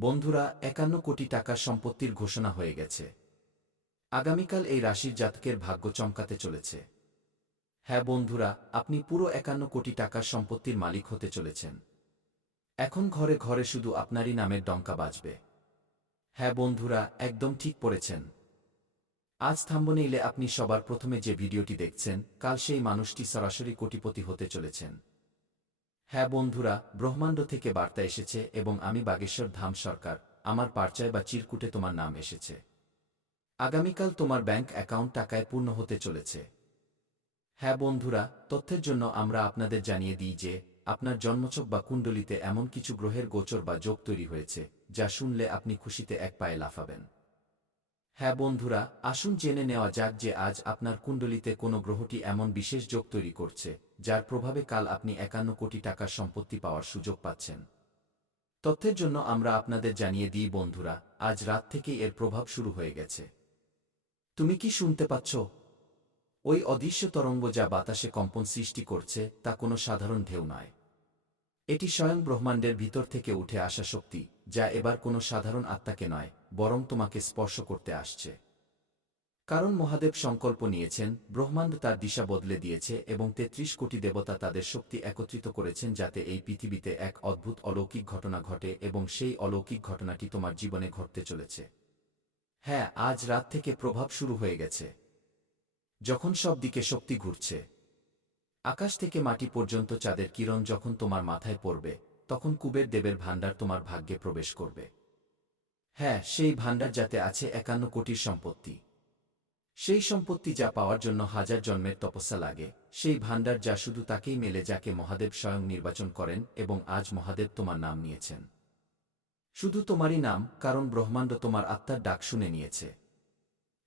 বন্ধুরা, ৫১ কোটি টাকার সম্পত্তির ঘোষণা হয়ে গেছে। আগামীকাল এই রাশির জাতকের ভাগ্য চমকাতে চলেছে। হ্যাঁ বন্ধুরা, আপনি পুরো ৫১ কোটি টাকার সম্পত্তির মালিক হতে চলেছেন। এখন ঘরে ঘরে শুধু আপনারই নামের ডঙ্কা বাজবে। হ্যাঁ বন্ধুরা, একদম ঠিক পড়েছেন। আজ থাম্বনেইলে আপনি সবার প্রথমে যে ভিডিওটি দেখছেন, কাল সেই মানুষটি সরাসরি কোটিপতি হতে চলেছেন। হ্যাঁ বন্ধুরা, ব্রহ্মাণ্ড থেকে বার্তা এসেছে এবং আমি বাগেশ্বর ধাম সরকার, আমার পার্চায় বা চিরকুটে তোমার নাম এসেছে। আগামীকাল তোমার ব্যাংক অ্যাকাউন্ট টাকায় পূর্ণ হতে চলেছে। হ্যাঁ বন্ধুরা, তথ্যের জন্য আমরা আপনাদের জানিয়ে দিই যে আপনার জন্মছক বা কুণ্ডলিতে এমন কিছু গ্রহের গোচর বা যোগ তৈরি হয়েছে, যা শুনলে আপনি খুশিতে এক পায়ে লাফাবেন। হ্যাঁ বন্ধুরা, আসুন জেনে নেওয়া যাক যে আজ আপনার কুণ্ডলিতে কোন গ্রহটি এমন বিশেষ যোগ তৈরি করছে, যার প্রভাবে কাল আপনি ৫১ কোটি টাকার সম্পত্তি পাওয়ার সুযোগ পাচ্ছেন। তথ্যের জন্য আমরা আপনাদের জানিয়ে দিই বন্ধুরা, আজ রাত থেকেই এর প্রভাব শুরু হয়ে গেছে। তুমি কি শুনতে পাচ্ছ? ওই অদৃশ্য তরঙ্গ যা বাতাসে কম্পন সৃষ্টি করছে, তা কোনো সাধারণ ঢেউ নয়। এটি স্বয়ং ব্রহ্মাণ্ডের ভিতর থেকে উঠে আসা শক্তি, যা এবার কোনো সাধারণ আত্মাকে নয়, বরং তোমাকে স্পর্শ করতে আসছে। কারণ মহাদেব সংকল্প নিয়েছেন, ব্রহ্মাণ্ড তার দিশা বদলে দিয়েছে এবং ৩৩ কোটি দেবতা তাদের শক্তি একত্রিত করেছেন যাতে এই পৃথিবীতে এক অদ্ভুত অলৌকিক ঘটনা ঘটে এবং সেই অলৌকিক ঘটনাটি তোমার জীবনে ঘটতে চলেছে। হ্যাঁ, আজ রাত থেকে প্রভাব শুরু হয়ে গেছে। যখন সব দিকে শক্তি ঘুরছে, আকাশ থেকে মাটি পর্যন্ত চাঁদের কিরণ যখন তোমার মাথায় পড়বে, তখন কুবের দেবের ভাণ্ডার তোমার ভাগ্যে প্রবেশ করবে। হ্যাঁ, সেই ভাণ্ডার যাতে আছে ৫১ কোটির সম্পত্তি। সেই সম্পত্তি যা পাওয়ার জন্য হাজার জন্মের তপস্যা লাগে, সেই ভাণ্ডার যা শুধু তাকেই মেলে যাকে মহাদেব স্বয়ং নির্বাচন করেন এবং আজ মহাদেব তোমার নাম নিয়েছেন। শুধু তোমারই নাম, কারণ ব্রহ্মাণ্ড তোমার আত্মার ডাক শুনে নিয়েছে।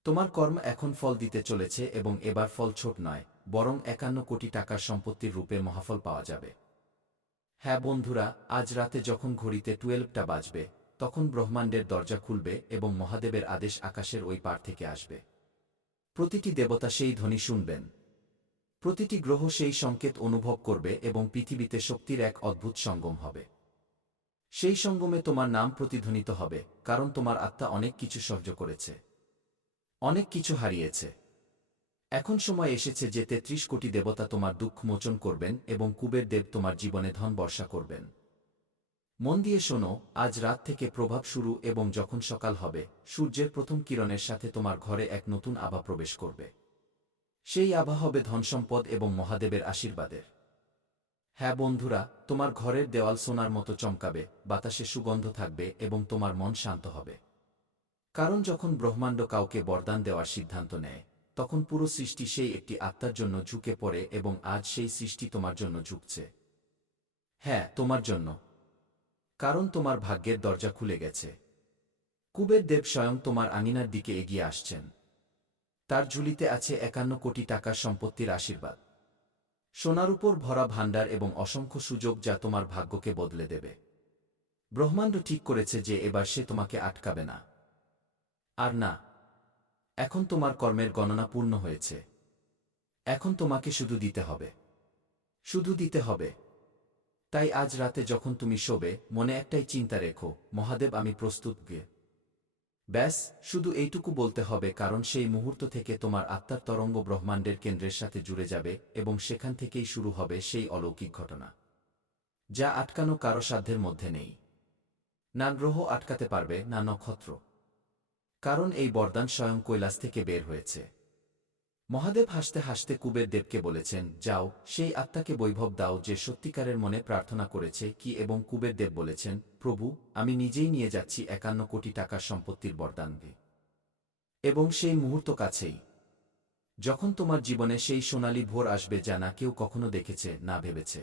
তোমার কর্ম এখন ফল দিতে চলেছে এবং এবার ফল ছোট নয়, বরং ৫১ কোটি টাকার সম্পত্তির রূপে মহাফল পাওয়া যাবে। হ্যাঁ বন্ধুরা, আজ রাতে যখন ঘড়িতে 12টা বাজবে, তখন ব্রহ্মাণ্ডের দরজা খুলবে এবং মহাদেবের আদেশ আকাশের ওই পার থেকে আসবে। প্রতিটি দেবতা সেই ধ্বনি শুনবেন। প্রতিটি গ্রহ সেই সংকেত অনুভব করবে এবং পৃথিবীতে শক্তির এক অদ্ভুত সঙ্গম হবে। সেই সঙ্গমে তোমার নাম প্রতিধ্বনিত হবে, কারণ তোমার আত্মা অনেক কিছু সহ্য করেছে, অনেক কিছু হারিয়েছে। এখন সময় এসেছে যে ৩৩ কোটি দেবতা তোমার দুঃখ মোচন করবেন এবং কুবের দেব তোমার জীবনে ধন বর্ষা করবেন। মন দিয়ে শোনো, আজ রাত থেকে প্রভাব শুরু এবং যখন সকাল হবে, সূর্যের প্রথম কিরণের সাথে তোমার ঘরে এক নতুন আভা প্রবেশ করবে। সেই আভা হবে ধনসম্পদ এবং মহাদেবের আশীর্বাদের। হ্যাঁ বন্ধুরা, তোমার ঘরের দেওয়াল সোনার মতো চমকাবে, বাতাসে সুগন্ধ থাকবে এবং তোমার মন শান্ত হবে। কারণ যখন ব্রহ্মাণ্ড কাউকে বরদান দেওয়ার সিদ্ধান্ত নেয়, তখন পুরো সৃষ্টি সেই একটি আত্মার জন্য ঝুঁকে পড়ে এবং আজ সেই সৃষ্টি তোমার জন্য ঝুঁকছে। হ্যাঁ, তোমার জন্য। কারণ তোমার ভাগ্যের দরজা খুলে গেছে। কুবের দেব স্বয়ং তোমার আঙিনার দিকে এগিয়ে আসছেন। তার ঝুলিতে আছে ৫১ কোটি টাকার সম্পত্তির আশীর্বাদ, সোনার উপর ভরা ভাণ্ডার এবং অসংখ্য সুযোগ যা তোমার ভাগ্যকে বদলে দেবে। ব্রহ্মাণ্ড ঠিক করেছে যে এবার সে তোমাকে আটকাবে না। আর না, এখন তোমার কর্মের গণনা পূর্ণ হয়েছে। এখন তোমাকে শুধু দিতে হবে। শুধু দিতে হবে। তাই আজ রাতে যখন তুমি শোবে, মনে একটাই চিন্তা রেখো, মহাদেব আমি প্রস্তুত গে। ব্যাস, শুধু এইটুকু বলতে হবে, কারণ সেই মুহূর্ত থেকে তোমার আত্মার তরঙ্গ ব্রহ্মাণ্ডের কেন্দ্রের সাথে জুড়ে যাবে এবং সেখান থেকেই শুরু হবে সেই অলৌকিক ঘটনা, যা আটকানো কারো সাধ্যের মধ্যে নেই। না গ্রহ আটকাতে পারবে, না নক্ষত্র। কারণ এই বরদান স্বয়ং কৈলাস থেকে বের হয়েছে। মহাদেব হাসতে হাসতে কুবের দেবকে বলেছেন, যাও, সেই আত্মাকে বৈভব দাও যে সত্যিকারের মনে প্রার্থনা করেছে কি। এবং কুবের দেব বলেছেন, প্রভু, আমি নিজেই নিয়ে যাচ্ছি ৫১ কোটি টাকার সম্পত্তির বরদান দিয়ে। এবং সেই মুহূর্ত কাছেই, যখন তোমার জীবনে সেই সোনালী ভোর আসবে যা না কেউ কখনো দেখেছে, না ভেবেছে।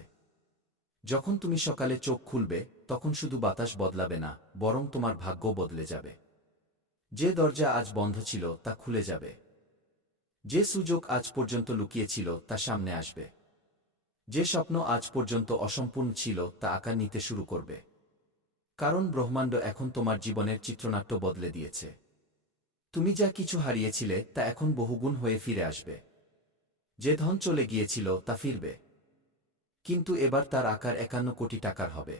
যখন তুমি সকালে চোখ খুলবে, তখন শুধু বাতাস বদলাবে না, বরং তোমার ভাগ্য বদলে যাবে। যে দরজা আজ বন্ধ ছিল তা খুলে যাবে। যে সুযোগ আজ পর্যন্ত লুকিয়ে ছিল তা সামনে আসবে। যে স্বপ্ন আজ পর্যন্ত অসম্পূর্ণ ছিল তা আকার নিতে শুরু করবে। কারণ ব্রহ্মাণ্ড এখন তোমার জীবনের চিত্রনাট্য বদলে দিয়েছে। তুমি যা কিছু হারিয়েছিলে তা এখন বহুগুণ হয়ে ফিরে আসবে। যে ধন চলে গিয়েছিল তা ফিরবে, কিন্তু এবার তার আকার ৫১ কোটি টাকার হবে।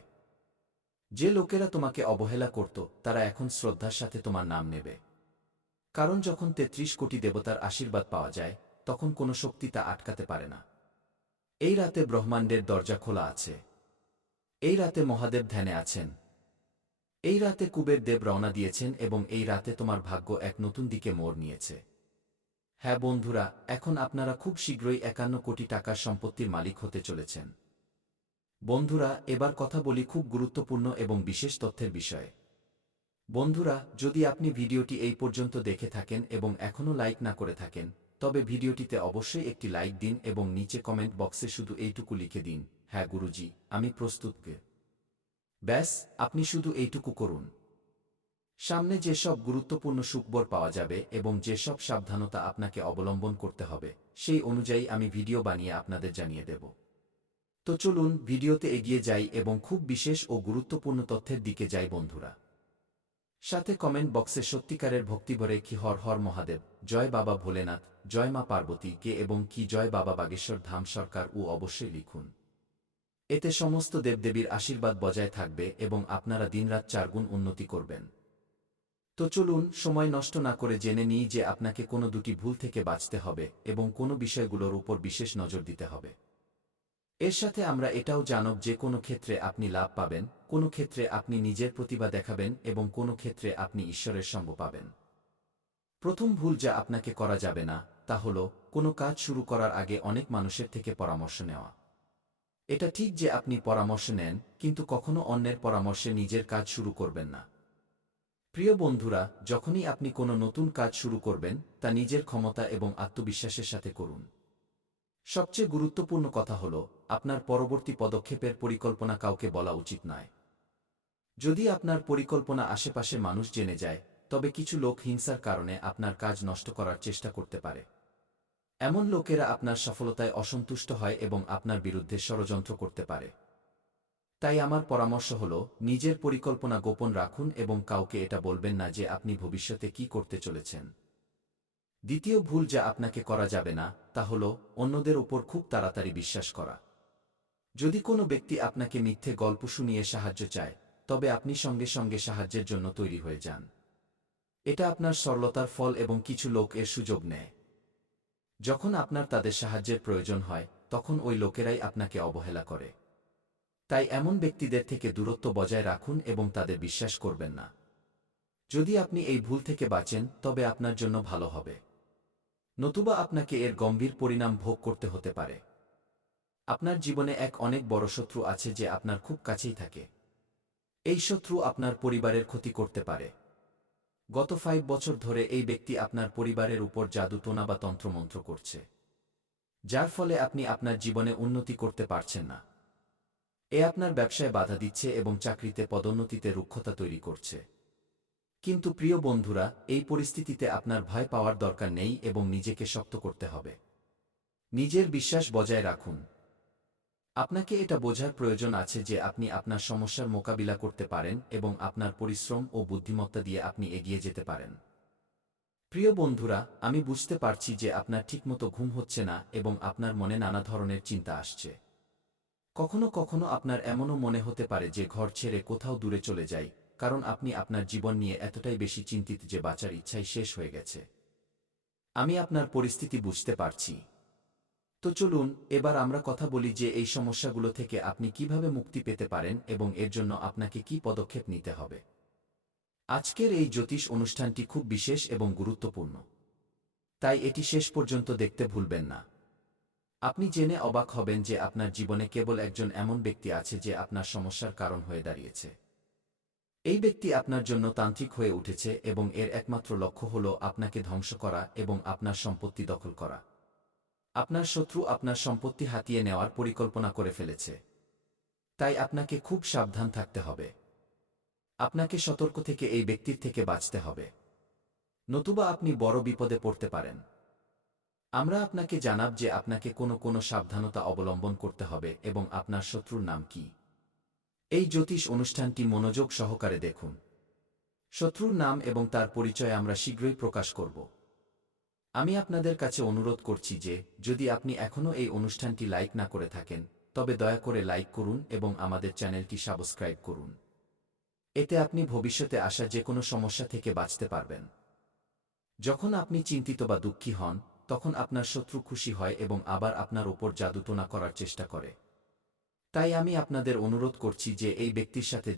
যে লোকেরা তোমাকে অবহেলা করত তারা এখন শ্রদ্ধার সাথে তোমার নাম নেবে। কারণ যখন ৩৩ কোটি দেবতার আশীর্বাদ পাওয়া যায় তখন কোনো শক্তি তা আটকাতে পারে না। এই রাতে ব্রহ্মাণ্ডের দরজা খোলা আছে। এই রাতে মহাদেব ধ্যানে আছেন। এই রাতে কুবের দেব রওনা দিয়েছেন এবং এই রাতে তোমার ভাগ্য এক নতুন দিকে মোড় নিয়েছে। হ্যাঁ বন্ধুরা, এখন আপনারা খুব শীঘ্রই ৫১ কোটি টাকার সম্পত্তির মালিক হতে চলেছেন। বন্ধুরা, এবার কথা বলি খুব গুরুত্বপূর্ণ এবং বিশেষ তথ্যের বিষয়ে। বন্ধুরা, যদি আপনি ভিডিওটি এই পর্যন্ত দেখে থাকেন এবং এখনও লাইক না করে থাকেন, তবে ভিডিওটিতে অবশ্যই একটি লাইক দিন এবং নিচে কমেন্ট বক্সে শুধু এইটুকু লিখে দিন, হ্যাঁ গুরুজি, আমি প্রস্তুত। ব্যাস, আপনি শুধু এইটুকু করুন। সামনে যেসব গুরুত্বপূর্ণ সুখবর পাওয়া যাবে এবং যেসব সাবধানতা আপনাকে অবলম্বন করতে হবে সেই অনুযায়ী আমি ভিডিও বানিয়ে আপনাদের জানিয়ে দেব। তো চলুন ভিডিওতে এগিয়ে যাই এবং খুব বিশেষ ও গুরুত্বপূর্ণ তথ্যের দিকে যাই বন্ধুরা। সাথে কমেন্ট বক্সে সত্যিকারের ভক্তিভরে কি হর হর মহাদেব, জয় বাবা ভোলেনাথ, জয় মা পার্বতী কে এবং কি জয় বাবা বাগেশ্বর ধাম সরকার ও অবশ্যই লিখুন। এতে সমস্ত দেবদেবীর আশীর্বাদ বজায় থাকবে এবং আপনারা দিনরাত ৪ গুণ উন্নতি করবেন। তো চলুন সময় নষ্ট না করে জেনে নিই যে আপনাকে কোনো দুটি ভুল থেকে বাঁচতে হবে এবং কোনো বিষয়গুলোর উপর বিশেষ নজর দিতে হবে। এর সাথে আমরা এটাও জানব যে কোনো ক্ষেত্রে আপনি লাভ পাবেন, কোনো ক্ষেত্রে আপনি নিজের প্রতিভা দেখাবেন এবং কোনো ক্ষেত্রে আপনি ঈশ্বরের সঙ্গ পাবেন। প্রথম ভুল যা আপনাকে করা যাবে না তা হল কোনো কাজ শুরু করার আগে অনেক মানুষের থেকে পরামর্শ নেওয়া। এটা ঠিক যে আপনি পরামর্শ নেন, কিন্তু কখনো অন্যের পরামর্শে নিজের কাজ শুরু করবেন না। প্রিয় বন্ধুরা, যখনই আপনি কোনো নতুন কাজ শুরু করবেন তা নিজের ক্ষমতা এবং আত্মবিশ্বাসের সাথে করুন। সবচেয়ে গুরুত্বপূর্ণ কথা হল আপনার পরবর্তী পদক্ষেপের পরিকল্পনা কাউকে বলা উচিত নয়। যদি আপনার পরিকল্পনা আশেপাশে মানুষ জেনে যায়, তবে কিছু লোক হিংসার কারণে আপনার কাজ নষ্ট করার চেষ্টা করতে পারে। এমন লোকেরা আপনার সফলতায় অসন্তুষ্ট হয় এবং আপনার বিরুদ্ধে ষড়যন্ত্র করতে পারে। তাই আমার পরামর্শ হল নিজের পরিকল্পনা গোপন রাখুন এবং কাউকে এটা বলবেন না যে আপনি ভবিষ্যতে কি করতে চলেছেন। দ্বিতীয় ভুল যা আপনাকে করা যাবে না তা হল অন্যদের উপর খুব তাড়াতাড়ি বিশ্বাস করা। যদি কোনো ব্যক্তি আপনাকে মিথ্যে গল্প শুনিয়ে সাহায্য চায়, তবে আপনি সঙ্গে সঙ্গে সাহায্যের জন্য তৈরি হয়ে যান। এটা আপনার সরলতার ফল এবং কিছু লোক এর সুযোগ নেয়। যখন আপনার তাদের সাহায্যের প্রয়োজন হয় তখন ওই লোকেরাই আপনাকে অবহেলা করে। তাই এমন ব্যক্তিদের থেকে দূরত্ব বজায় রাখুন এবং তাদের বিশ্বাস করবেন না। যদি আপনি এই ভুল থেকে বাঁচেন তবে আপনার জন্য ভালো হবে, নতুবা আপনাকে এর গম্ভীর পরিণাম ভোগ করতে হতে পারে। আপনার জীবনে এক অনেক বড় শত্রু আছে যে আপনার খুব কাছেই থাকে। এই শত্রু আপনার পরিবারের ক্ষতি করতে পারে। গত ৫ বছর ধরে এই ব্যক্তি আপনার পরিবারের উপর জাদু টোনা বা তন্ত্রমন্ত্র করছে, যার ফলে আপনি আপনার জীবনে উন্নতি করতে পারছেন না। এ আপনার ব্যবসায় বাধা দিচ্ছে এবং চাকরিতে পদোন্নতিতে রুক্ষতা তৈরি করছে। কিন্তু প্রিয় বন্ধুরা, এই পরিস্থিতিতে আপনার ভয় পাওয়ার দরকার নেই এবং নিজেকে শক্ত করতে হবে। নিজের বিশ্বাস বজায় রাখুন। আপনাকে এটা বোঝার প্রয়োজন আছে যে আপনি আপনার সমস্যার মোকাবিলা করতে পারেন এবং আপনার পরিশ্রম ও বুদ্ধিমত্তা দিয়ে আপনি এগিয়ে যেতে পারেন। প্রিয় বন্ধুরা, আমি বুঝতে পারছি যে আপনার ঠিকমতো ঘুম হচ্ছে না এবং আপনার মনে নানা ধরনের চিন্তা আসছে। কখনো কখনো আপনার এমনও মনে হতে পারে যে ঘর ছেড়ে কোথাও দূরে চলে যাই, কারণ আপনি আপনার জীবন নিয়ে এতটাই বেশি চিন্তিত যে বাঁচার ইচ্ছাই শেষ হয়ে গেছে। আমি আপনার পরিস্থিতি বুঝতে পারছি। তো চলুন এবার আমরা কথা বলি যে এই সমস্যাগুলো থেকে আপনি কিভাবে মুক্তি পেতে পারেন এবং এর জন্য আপনাকে কি পদক্ষেপ নিতে হবে। আজকের এই জ্যোতিষ অনুষ্ঠানটি খুব বিশেষ এবং গুরুত্বপূর্ণ, তাই এটি শেষ পর্যন্ত দেখতে ভুলবেন না। আপনি জেনে অবাক হবেন যে আপনার জীবনে কেবল একজন এমন ব্যক্তি আছে যে আপনার সমস্যার কারণ হয়ে দাঁড়িয়েছে। এই ব্যক্তি আপনার জন্য তান্ত্রিক হয়ে উঠেছে এবং এর একমাত্র লক্ষ্য হল আপনাকে ধ্বংস করা এবং আপনার সম্পত্তি দখল করা। আপনার শত্রু আপনার সম্পত্তি হাতিয়ে নেওয়ার পরিকল্পনা করে ফেলেছে। তাই আপনাকে খুব সাবধান থাকতে হবে। আপনাকে সতর্ক থেকে এই ব্যক্তির থেকে বাঁচতে হবে, নতুবা আপনি বড় বিপদে পড়তে পারেন। আমরা আপনাকে জানাব যে আপনাকে কোনো সাবধানতা অবলম্বন করতে হবে এবং আপনার শত্রুর নাম কি। এই জ্যোতিষ অনুষ্ঠানটি মনোযোগ সহকারে দেখুন। শত্রুর নাম এবং তার পরিচয় আমরা শীঘ্রই প্রকাশ করব। আমি আপনাদের কাছে অনুরোধ করছি যে যদি আপনি এখনও এই অনুষ্ঠানটি লাইক না করে থাকেন, তবে দয়া করে লাইক করুন এবং আমাদের চ্যানেলটি সাবস্ক্রাইব করুন। এতে আপনি ভবিষ্যতে আসা যে কোনো সমস্যা থেকে বাঁচতে পারবেন। যখন আপনি চিন্তিত বা দুঃখী হন, তখন আপনার শত্রু খুশি হয় এবং আবার আপনার ওপর জাদুটোনা করার চেষ্টা করে। তাই আমি আপনাদের অনুরোধ করছি যে এই ব্যক্তির সাথে